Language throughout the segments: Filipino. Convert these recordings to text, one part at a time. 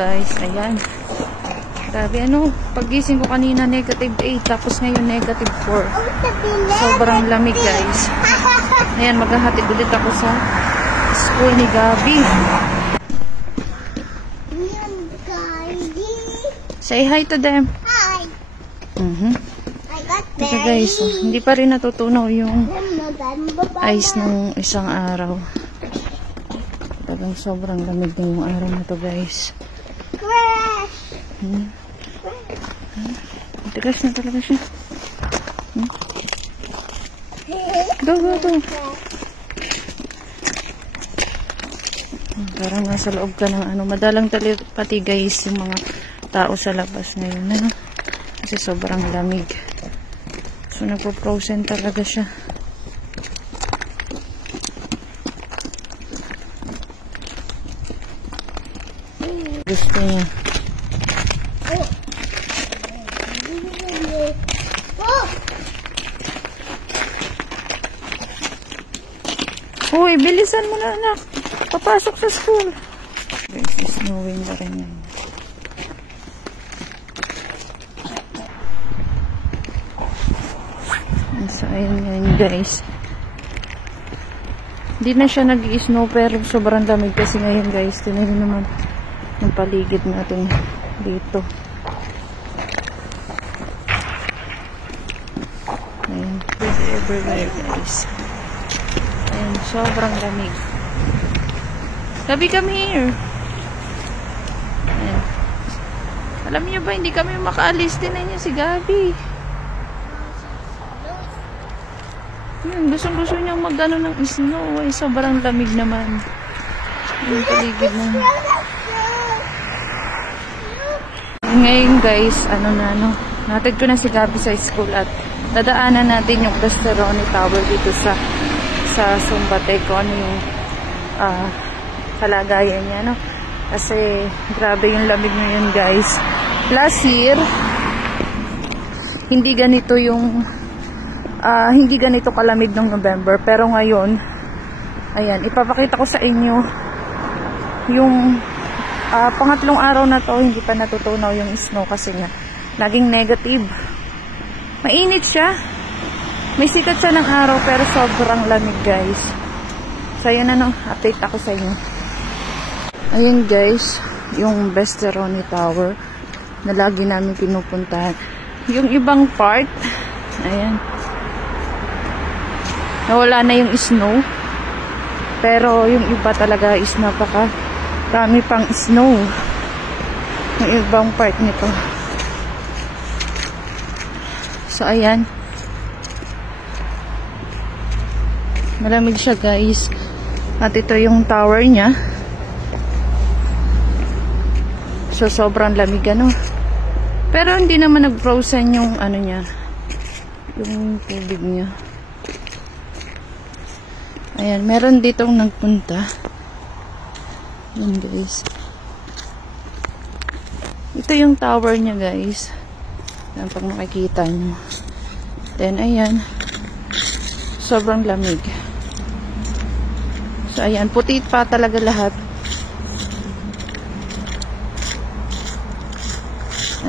guys. Ayan. Grabe, ano, paggising ko kanina negative 8, tapos ngayon negative 4. Sobrang lamig guys. Ayan, maghahatid ulit ako sa school ni Gabi. Say hi to them. Hi. Ito guys, hindi pa rin natutunaw yung ice ng isang araw. Talagang sobrang lamig na yung araw na to guys. Tigas na talaga siya. Go. Parang nasa loob ka ng ano. Madalang pati guys yung mga tao sa labas ngayon. Ano? Kasi sobrang lamig. So nagpo-frozen talaga siya. Gusto niya. Uy, bilisan mo na anak. Papasok sa school. Guys, snowing na rin yan. So, ayun guys. Hindi na siya nag-i-snow pero sobrang lamig kasi ngayon guys. Tingnan naman yung paligid natin dito. Ayan. Everywhere guys. Ayan, sobrang lamig. Gabi, come here. Ayan. Alam niyo ba, hindi kami makaalis. Tinan niyo si Gabi. Ayan, gusto niyang mag-ano ng snow. Ay, sobrang lamig naman. Yung paligid na. Ngayon guys, natid ko na si Gabi sa school at dadaanan natin yung Casterone Tower dito sa Sumbatay ko ano yung kalagayan niya, no? Kasi grabe yung lamig ngayon guys. Last year hindi ganito kalamig ng November, pero ngayon ayan, ipapakita ko sa inyo yung pangatlong araw na to hindi pa natutunaw yung snow kasi nga naging negative. Mainit siya, may sikat siya ng araw pero sobrang lamig guys. So yun update ako sa inyo. Ayun guys, yung Casterone Tower na lagi namin pinupuntahan. Yung ibang part, ayan, nawala na yung snow. Pero yung iba talaga is dami pang snow. Yung ibang part nito. So ayan. Malamig siya guys. At ito yung tower niya. So sobrang lamig ano. Pero hindi naman nag-frozen yung niya. Yung tubig niya. Ayan, meron ditong nagpunta. Ayan guys. Ito yung tower niya guys. Ayan, pag makikita nyo. Then ayan. Sobrang lamig. So ayan, puti pa talaga lahat.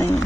Ayan.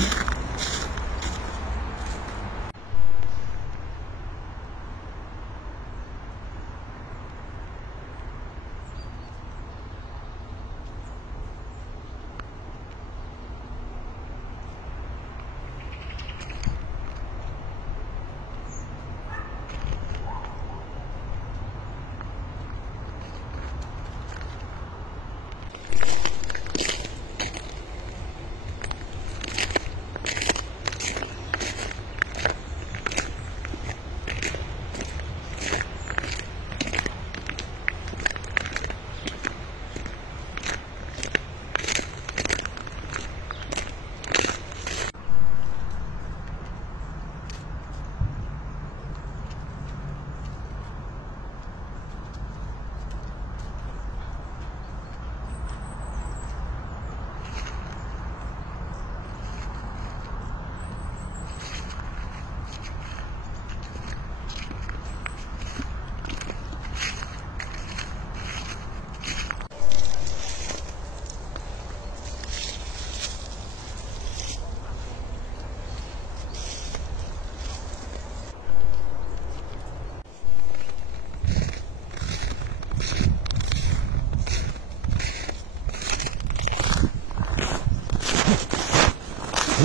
So,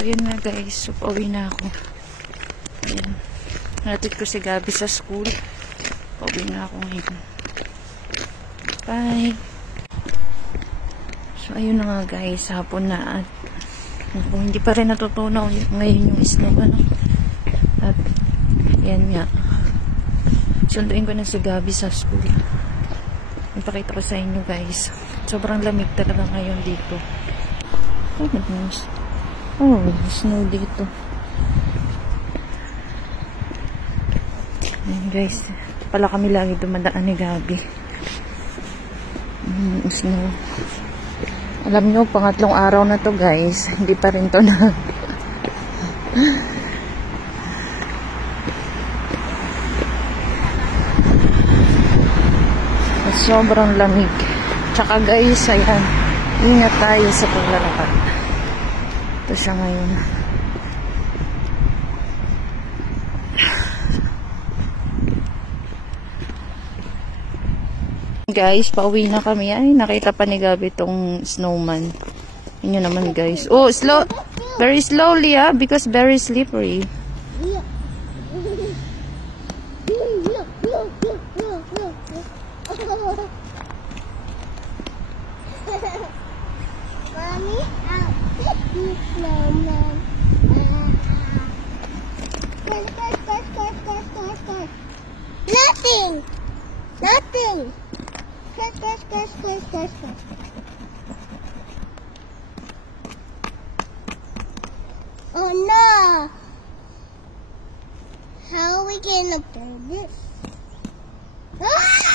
ayun na guys. So, pauwi na ako. Ayan. Natid ko si Gabi sa school. Pauwi na ako ngayon. Bye! So, ayun na nga guys. Hapon na at hindi pa rin natutunaw ngayon yung snow. At yan nga. Sunduin ko na si Gabi sa school. Ipakita ko sa inyo guys. Sobrang lamig talaga ngayon dito. Oh, snow dito. Ayan guys. Pala kami lagi dumadaan ni Gabi. Snow. Alam nyo, pangatlong araw na to guys. Hindi pa rin to na. Sobrang lamig. Tsaka guys, ayan. Ingat tayo sa paglalakad. Ito siya ngayon. Guys, pauwi na kami. Ay, nakita pa ni Gabi tong snowman. Yun naman guys. Oh, slow. Very slowly because very slippery. Mommy, I'll pick you, snowman. Nothing. Nothing. Oh no! How are we gonna do this? Ah!